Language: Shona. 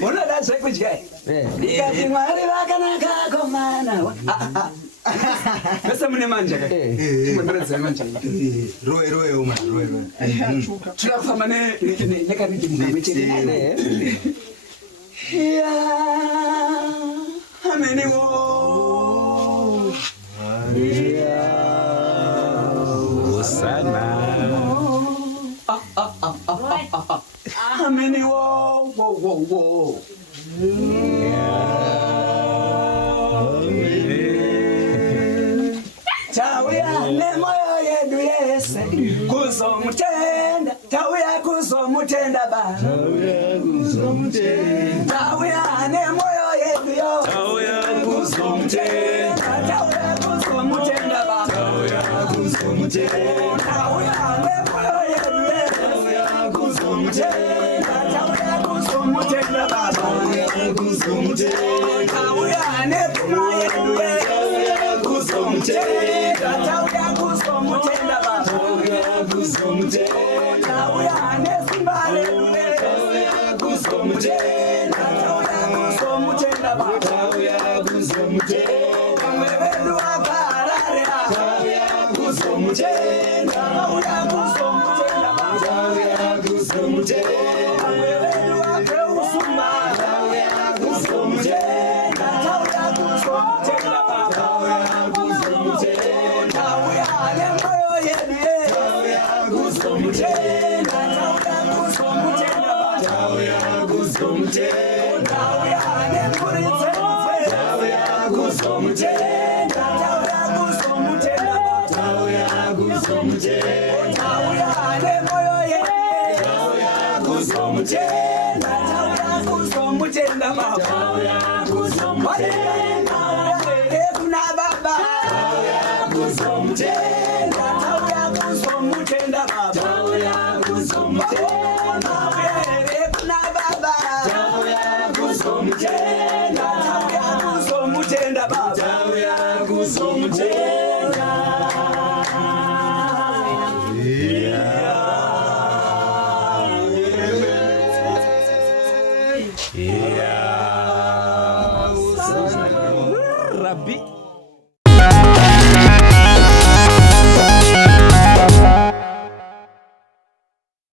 Unoda sekujai. Nikati mwari vakanaka komana. Pesa mune manja kaka. Mundratsa manja. Roe uma, roe. Chikafamba nekaniti mukamechene. Ya. Ameni wo. Ya. Osana. Ameni wo. Tauya nemoyo yedu yese kuzomutenda. Tauya kuzomutenda baba. Tauya nemoyo yedu yo. Tauya kuzomutenda. Tauya kuzomutenda baba. Tauya kuzomutenda. Tauya nemoyo yedu yese. Tauya kuzomutenda. Tauya kuzomutenda baba. Tauya kuzomutenda. Tauya nemoyo yedu yese. Kuzomutenda, tauya kuzomutenda baba. Tauya kuzomutenda. Tauya nesimbale lule. Tauya kuzomutenda. Tauya kuzomutenda baba. Tauya kuzomutenda. Mwewedu wakarare. Tauya kuzomutenda. Tauya kuzomutenda baba. Tauya kuzomutenda. Mwewedu wakeusuma. Tauya kuzomutenda. Tauya kuzomutenda baba. Rabbi